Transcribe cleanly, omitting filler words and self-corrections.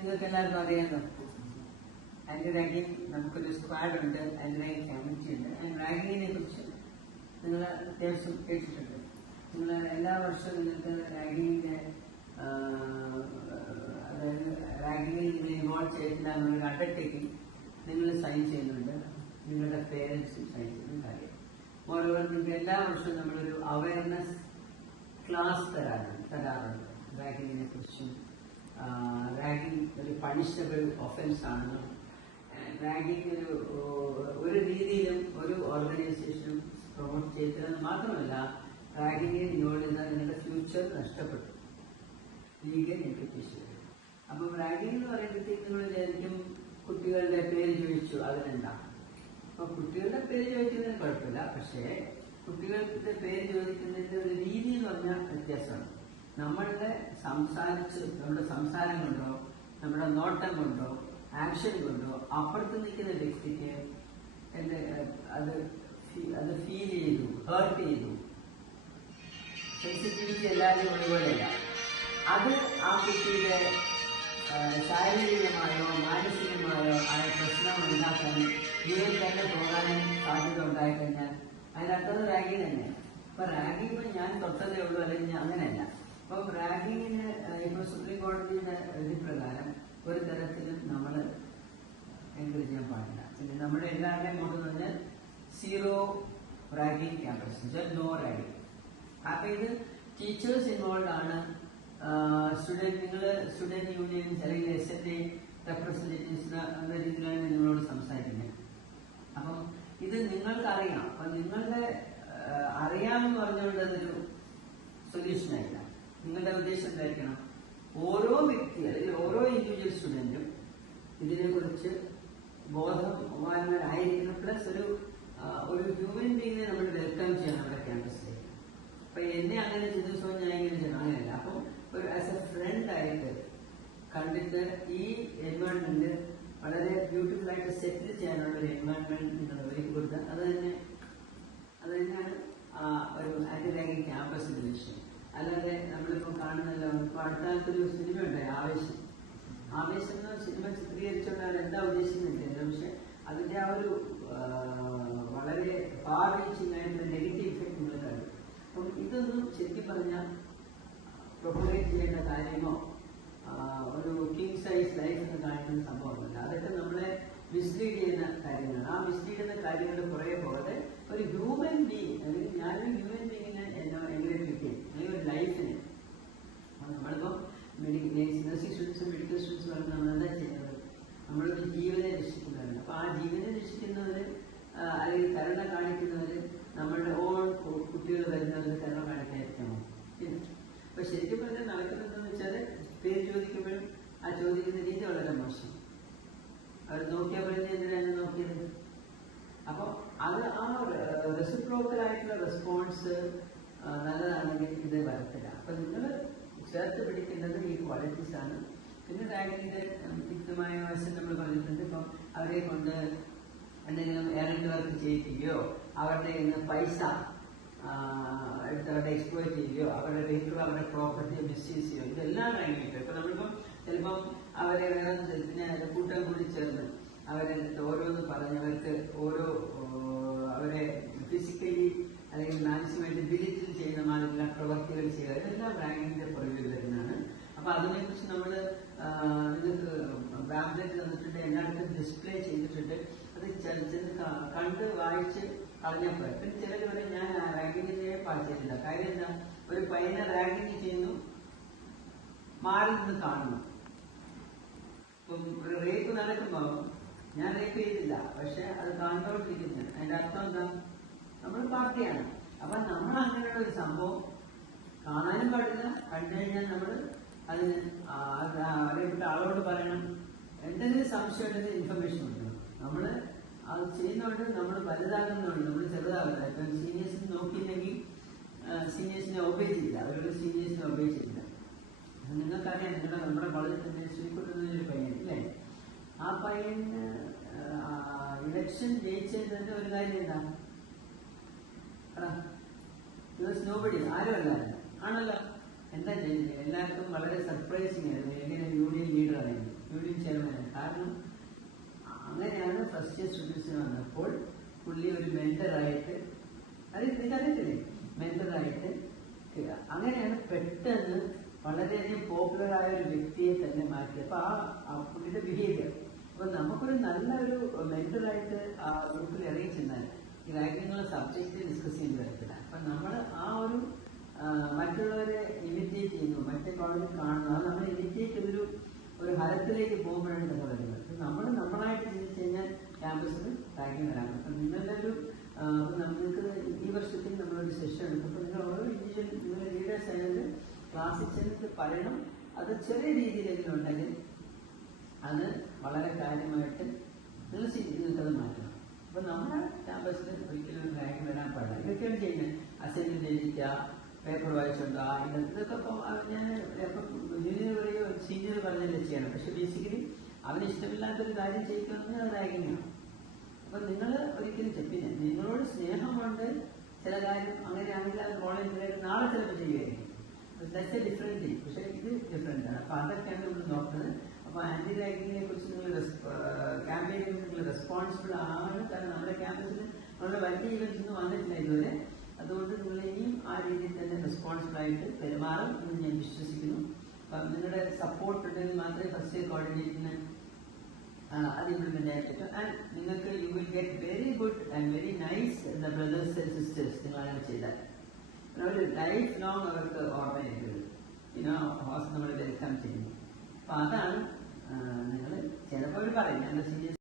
നിങ്ങൾക്ക് എല്ലാവർക്കും അറിയാമല്ലോ, ആന്റി റാഗിംഗ് നമുക്കൊരു സ്ക്വാഡ് ഉണ്ട്, ആന്റി റാഗിംഗ് കമ്മിറ്റി ഉണ്ട്. റാഗിങ്ങിനെ കുറിച്ച് നിങ്ങൾ അത്യാവശ്യം കേട്ടിട്ടുണ്ട്. നിങ്ങൾ എല്ലാ വർഷവും നിങ്ങൾക്ക് റാഗിങ്ങിന്റെ അതായത് റാഗിങ്ങിൽ നിങ്ങൾ ഇൻവോൾവ് ചെയ്തില്ല എന്നൊരു അണ്ടർടേക്കിംഗ് നിങ്ങൾ സൈൻ ചെയ്യുന്നുണ്ട്, നിങ്ങളുടെ പേരൻസ് സൈൻ ചെയ്യുന്ന കാര്യം. മോറോവർ നിങ്ങൾക്ക് എല്ലാ വർഷവും നമ്മളൊരു അവയർനെസ് ക്ലാസ് തരാറുണ്ട് റാഗിങ്ങിനെ കുറിച്ചും. റാഗിങ് ഒരു പണിഷബിൾ ഒഫൻസ് ആണെന്നും റാഗിങ് ഒരു രീതിയിലും ഒരു ഓർഗനൈസേഷനും പ്രൊമോട്ട് ചെയ്തതെന്ന് മാത്രമല്ല, റാഗിങ്ങിൽ ഇൻവോൾവ് ചെയ്താൽ നിങ്ങളുടെ ഫ്യൂച്ചർ നഷ്ടപ്പെട്ടു, ലീഗൽ ഇംപ്ലിക്കേഷൻ. അപ്പം റാഗിങ് എന്ന് പറയുമ്പോഴത്തേക്ക് നിങ്ങൾ വിചാരിക്കും കുട്ടികളുടെ പേര് ചോദിച്ചു അതിനെന്താ. അപ്പൊ കുട്ടികളുടെ പേര് ചോദിക്കുന്നതിന് കുഴപ്പമില്ല, പക്ഷേ കുട്ടികളുടെ പേര് ചോദിക്കുന്നതിന്റെ ഒരു രീതി എന്ന് പറഞ്ഞാൽ വ്യത്യാസമാണ്. നമ്മുടെ സംസാരം കൊണ്ടോ നമ്മുടെ നോട്ടം കൊണ്ടോ ആക്ഷൻ കൊണ്ടോ അപ്പുറത്ത് നിൽക്കുന്ന വ്യക്തിക്ക് അത് ഫീൽ ചെയ്തു, ഹേർട്ട് ചെയ്തു. സെൻസിറ്റിവിറ്റി എല്ലാവരും ഒരുപോലെയല്ല. അത് ആ കുട്ടിയുടെ ശാരീരികമായോ മാനസികമായോ ആയ പ്രശ്നം ഉണ്ടാക്കാനും ജീവൻ തന്നെ പോകാനും സാധ്യത ഉണ്ടായിക്കഴിഞ്ഞാൽ അതിനർത്ഥം റാഗിങ് തന്നെയാണ്. അപ്പൊ റാഗിങ് ഞാൻ തൊട്ടതേ ഉള്ളൂ, അല്ലെങ്കിൽ അങ്ങനെയല്ല. അപ്പം റാഗിങ്ങിന് ഇപ്പൊ സുപ്രീം കോടതിയുടെ വിധി പ്രകാരം ഒരു തരത്തിലും നമ്മൾ എൻകറേജ് ചെയ്യാൻ പാടില്ല. പിന്നെ നമ്മുടെ എല്ലാവരുടെയും മോഡ് എന്ന് പറഞ്ഞാൽ zero ragging campus, no ragging. അപ്പൊ ഇത് ടീച്ചേഴ്സ് ഇൻവോൾവ് ആണ്, സ്റ്റുഡന്റ് യൂണിയൻസ് അല്ലെങ്കിൽ SNA റെപ്രസെന്റേറ്റീവ്സ് എന്ന രീതിയിലാണ് നിങ്ങളോട് സംസാരിക്കുന്നത്. അപ്പം ഇത് നിങ്ങൾക്ക് അറിയാം. അപ്പൊ നിങ്ങളുടെ അറിയാമെന്ന് പറഞ്ഞുകൊണ്ട് അതൊരു സൊല്യൂഷൻ ആയില്ല. നിങ്ങളുടെ ഉദ്ദേശം എന്തായിരിക്കണം? ഓരോ വ്യക്തി അല്ലെങ്കിൽ ഓരോ ഇൻഡിവിജ്വൽ സ്റ്റുഡന്റും ഇതിനെക്കുറിച്ച് ബോധവാന്മാരായിരിക്കണം. പ്ലസ് ഒരു ഹ്യൂമൻ ബീങ്ങിനെ നമ്മൾ വെൽക്കം ചെയ്യണം നമ്മുടെ ക്യാമ്പസിലേക്ക്. അപ്പൊ എന്നെ അങ്ങനെ ചിന്തിച്ചോ ഞാൻ ഇങ്ങനെ ചെയ്യണം, അങ്ങനെയല്ല. അപ്പം ഒരു ആസ് എ ഫ്രണ്ട് ആയിട്ട് കണ്ടിട്ട് ഈ എൻവയോൺമെന്റ് വളരെ ബ്യൂട്ടിഫുൾ ആയിട്ട് സെറ്റിൽ ചെയ്യാനുള്ള ഒരു എൻവയോൺമെന്റ് നിങ്ങൾ ഒരുക്കി കൊടുത്താൽ അത് തന്നെയാണ് ഒരു ആന്റി റാഗിങ് ക്യാമ്പസിന്റെ ലക്ഷ്യം. അല്ലാതെ നമ്മളിപ്പോ കാണുന്നല്ലോ, ഇപ്പൊ അടുത്ത കാലത്തൊരു സിനിമ ഉണ്ടായി ആവേശം എന്ന സിനിമ ചിത്രീകരിച്ചുകൊണ്ട് അവർ എന്താ ഉദ്ദേശിക്കുന്നില്ല. പക്ഷെ അതിന്റെ ആ ഒരു വളരെ ഫാർ റീച്ചിങ് ആയിട്ടുള്ള നെഗറ്റീവ് ഇഫക്ട് നിങ്ങൾ കണ്ടു. അപ്പം ഇതൊന്നും ശരിക്കും പറഞ്ഞാൽ പ്രൊപ്പഗേറ്റ് ചെയ്യേണ്ട കാര്യമോ ഒരു കിങ് സൈസ് ലൈഫ് എന്ന് കാണിക്കുന്ന സംഭവമല്ല. അതൊക്കെ നമ്മളെ മിസ്ലീഡ് ചെയ്യുന്ന കാര്യങ്ങളാണ്. ആ മിസ്ലീഡ് ചെയ്യുന്ന കാര്യങ്ങൾ കുറേ പോകട്ടെ. ഒരു ഹ്യൂമൻ ബീങ് അല്ലെങ്കിൽ ഞാനൊരു ഹ്യൂമൻ ബീങ്ങിനെ എങ്ങനെ ട്രീറ്റ് ചെയ്യും, അല്ലെങ്കിൽ ഒരു ലൈഫിനെ. നമ്മളിപ്പോൾ നഴ്സിംഗ് സ്റ്റുഡൻസും മെഡിക്കൽ സ്റ്റുഡൻസും പറഞ്ഞ് നമ്മൾ എന്താ ചെയ്യുന്നത്? നമ്മളൊരു ജീവനെ രക്ഷിക്കുന്നവരാണ്. അപ്പൊ ആ ജീവനെ രക്ഷിക്കുന്നവര് അല്ലെങ്കിൽ കരുണ കാണിക്കുന്നവര് നമ്മളുടെ ഓൺ കുട്ടികൾ വരുന്നവര് കരുണ കാണിക്കാതിരിക്കാമോ? അപ്പൊ ശരിക്കും പറഞ്ഞാൽ നടക്കുന്നതെന്ന് വെച്ചാൽ പേര് ചോദിക്കുമ്പോഴും ആ ചോദിക്കുന്ന രീതി വളരെ മോശം. അവർ നോക്കിയാൽ പറയുന്നത് എന്തിനാണ് നോക്കിയത്? അപ്പൊ അത് ആ റെസിപ്രോക്കൽ ആയിട്ടുള്ള റെസ്പോൺസ് നല്ലതാണെങ്കിൽ ഇത് വരത്തില്ല. അപ്പൊ നിങ്ങൾ ചേർത്ത് പിടിക്കേണ്ടത് ഈ ക്വാളിറ്റീസ് ആണ്. പിന്നെ റാഗിങ്ങിന്റെ വ്യക്തമായ വശം നമ്മൾ പറഞ്ഞിട്ടുണ്ട്. ഇപ്പം അവരെ കൊണ്ട് എന്തെങ്കിലും എറണ്ട് വർക്ക് ചെയ്യിക്കുകയോ അവരുടെ പൈസ എടുത്തവരുടെ എക്സ്പ്ലോയിറ്റ് ചെയ്യുകയോ അവരുടെ വീട്ടിൽ അവരുടെ പ്രോപ്പർട്ടിയെ മിസ്യൂസ് ചെയ്യുകയോ, ഇതെല്ലാം റാഗിങ്. ഇപ്പൊ നമ്മളിപ്പം ചിലപ്പം അവരെ വേറെ പിന്നെ കൂട്ടം കൂടി ചേർന്ന് അവരെ ഓരോന്ന് പറഞ്ഞ് അവർക്ക് അവരെ ഫിസിക്കലി അല്ലെങ്കിൽ മാനസികമായിട്ട് ബിലിറ്റിൽ ചെയ്യുന്ന മാതിരിയുള്ള പ്രവർത്തികൾ ചെയ്യുക, ഇതെല്ലാം റാഗിങ്ങിന്റെ പുറകിൽ വരുന്നതാണ്. അപ്പൊ അതിനെക്കുറിച്ച് നമ്മൾ നിങ്ങൾക്ക് പാംപ്ലെറ്റ് തന്നിട്ടുണ്ട്, എല്ലായിടത്തും ഡിസ്പ്ലേ ചെയ്തിട്ടുണ്ട്. അത് കണ്ട് വായിച്ച് കളഞ്ഞാൽ പോയി. പിന്നെ ചിലർ പറയും ഞാൻ റാഗിങ്ങിനെ പാടിച്ചിട്ടില്ല. കാര്യം എന്താ? ഒരു പയ്യനെ റാഗിങ് ചെയ്യുന്നു, മാറി നിന്ന് കാണുന്നു. ഇപ്പം ഒരു റേപ്പ് നടക്കുമ്പോൾ ഞാൻ റേപ്പ് ചെയ്തില്ല, പക്ഷെ അത് കാണുന്നോണ്ടിരിക്കുന്നത് അതിന്റെ അർത്ഥം എന്താ? നമ്മൾ പാർട്ടിയാണ്. അപ്പൊ നമ്മൾ അങ്ങനെയുള്ള ഒരു സംഭവം കാണാനും പാടില്ല. കണ്ടു കഴിഞ്ഞാൽ നമ്മൾ അതിന് അറിയപ്പെട്ട ആളോട് പറയണം. എന്തെങ്കിലും സംശയം ഉണ്ടെങ്കിൽ ഇൻഫർമേഷൻ കൊടുക്കണം. നമ്മള് അത് ചെയ്യുന്നതുകൊണ്ട് നമ്മൾ വലുതാകുന്നതുകൊണ്ട് നമ്മൾ ചെറുതാകുന്നത്. ഇപ്പം സീനിയേഴ്സിന് നോക്കിയില്ലെങ്കിൽ സീനിയേഴ്സിനെ ഒബേ ചെയ്യില്ല, അവരോട് സീനിയേഴ്സിനെ ഒബേ ചെയ്യില്ല. നിങ്ങൾക്കറിയാം, നമ്മുടെ കോളേജിൽ തന്നെ ശ്രീകുട്ടൊരു പയ്യൻ ഇല്ലേ, ആ പയ്യന് ഇലക്ഷൻ ജയിച്ചതിന് തന്നെ ഒരു കാര്യം എന്താ? നോബഡി, ആരും അല്ലായിരുന്നു ആണല്ലോ. എന്താ ചെയ്യുന്നത്? എല്ലാവർക്കും വളരെ സർപ്രൈസിങ് ആയിരുന്നു എങ്ങനെ യൂണിയൻ ലീഡർ ആയിരുന്നു. യൂണിയൻ ചെയർമാനാണ്. കാരണം അങ്ങനെയാണ് ഫസ്റ്റ് ഇയർ സ്റ്റുഡൻസിന് വന്നപ്പോൾ പുള്ളി ഒരു മെന്ററായിട്ട്, അത് നിങ്ങൾക്കറിയത്തില്ലേ, മെന്ററായിട്ട് അങ്ങനെയാണ് പെട്ടെന്ന് വളരെയധികം പോപ്പുലർ ആയ ഒരു വ്യക്തിയെ തന്നെ മാറ്റി. അപ്പൊ ആ പുള്ളിയുടെ ബിഹേവിയർ, അപ്പൊ നമുക്കൊരു നല്ലൊരു മെന്ററായിട്ട് ആ ഗ്രൂപ്പിൽ ഇറങ്ങി ചെന്നാൽ ഈ റാങ്കിങ്ങുള്ള സബ്ജക്റ്റ് ഡിസ്കസ് ചെയ്യുന്ന തരത്തില്ല. അപ്പൊ നമ്മൾ ആ ഒരു മറ്റുള്ളവരെ ഇമിറ്റേറ്റ് ചെയ്യുന്നു, മറ്റേ കോളേജിൽ കാണുന്നു, അത് നമ്മൾ ഇമിറ്റേറ്റ് ചെയ്തൊരു ഹരത്തിലേക്ക് പോകുമ്പോഴാണ് ഇതൊക്കെ വരുന്നത്. നമ്മൾ നമ്മളായിട്ട് ചിന്തിച്ചു കഴിഞ്ഞാൽ ക്യാമ്പസിൽ റാങ്കിങ് വരാണ്. അപ്പം നിങ്ങളുടെ ഒരു നിങ്ങൾക്ക് ഈ വർഷത്തിൽ നമ്മളൊരു സെഷൻ എടുക്കുമ്പോൾ നിങ്ങൾ ഓരോ ഇൻഡിവിജ്വൽ നിങ്ങളുടെ ലീഡേഴ്സ് ആയത് ക്ലാസ്സിൽ ചെന്നിട്ട് പറയണം. അത് ചെറിയ രീതിയിലെങ്കിലും ഉണ്ടെങ്കിൽ അത് വളരെ കാര്യമായിട്ട് നിങ്ങൾക്കത് മാറ്റണം. അപ്പൊ നമ്മുടെ ക്യാമ്പസിൽ ഒരിക്കലും റാങ്ക് വരാൻ പാടില്ല. ഇതൊക്കെയാണ് ചെയ്യുന്നത്. അസൈൻമെന്റ് എഴുതിക്കുക, പേപ്പർ വായിച്ചുണ്ടോ, ഇതൊക്കെ ഇപ്പം ഞാൻ ഇപ്പം ജൂനിയർ പറയുകയോ സീനിയർ പറഞ്ഞല്ലേ ചെയ്യണം. പക്ഷെ ബേസിക്കലി അവന് ഇഷ്ടമില്ലാത്തൊരു കാര്യം ചെയ്യിക്കണമെങ്കിൽ അത് റാങ്കിങ്ങാണ്. അപ്പൊ നിങ്ങൾ ഒരിക്കലും പിന്നെ നിങ്ങളോട് സ്നേഹമുണ്ട്, ചില കാര്യം അങ്ങനെയാണെങ്കിൽ അത് കോളേജിൽ നാളെ ചിലപ്പോൾ ചെയ്യുമായിരിക്കും. That's a different thing. പക്ഷെ ഇത് ഡിഫറെന്റ് ആണ്. അപ്പൊ അതൊക്കെയാണ് നമ്മൾ നോക്കുന്നത്. അപ്പൊ ആന്റി റാങ്കിങ്ങിനെ കുറിച്ച് നിങ്ങൾ ക്യാമ്പയിനിൽ നിങ്ങൾ റെസ്പോൺസിബിൾ ആണ്. കാരണം നമ്മുടെ ക്യാമ്പസിൽ നമ്മുടെ വലിയ ഇവന്റ്സ് ഒന്നും വന്നിട്ടില്ല ഇതുവരെ. അതുകൊണ്ട് നിങ്ങൾ ഇനിയും ആ രീതിയിൽ തന്നെ റെസ്പോൺസിബിൾ ആയിട്ട് പെരുമാറും എന്ന് ഞാൻ വിശ്വസിക്കുന്നു. അപ്പം നിങ്ങളുടെ സപ്പോർട്ട് ഉണ്ടെങ്കിൽ മാത്രമേ ഫസ്റ്റ് ഇയർ കോർഡിനേറ്റിന് അത് ഇംപ്ലിമെന്റ് ആയിട്ട്. ആൻഡ് നിങ്ങൾക്ക് you will get very good and very nice brothers and sisters നിങ്ങൾ അങ്ങനെ ചെയ്താൽ ഒരു ലൈഫ് ലോങ് അവർക്ക് ഓർമ്മയായിട്ട് ഹോസ് നമ്മൾ വെൽക്കം ചെയ്യുന്നു. അപ്പൊ അതാണ് നിങ്ങൾ ചിലപ്പോൾ പറയും ഞങ്ങൾ സീരിയസ്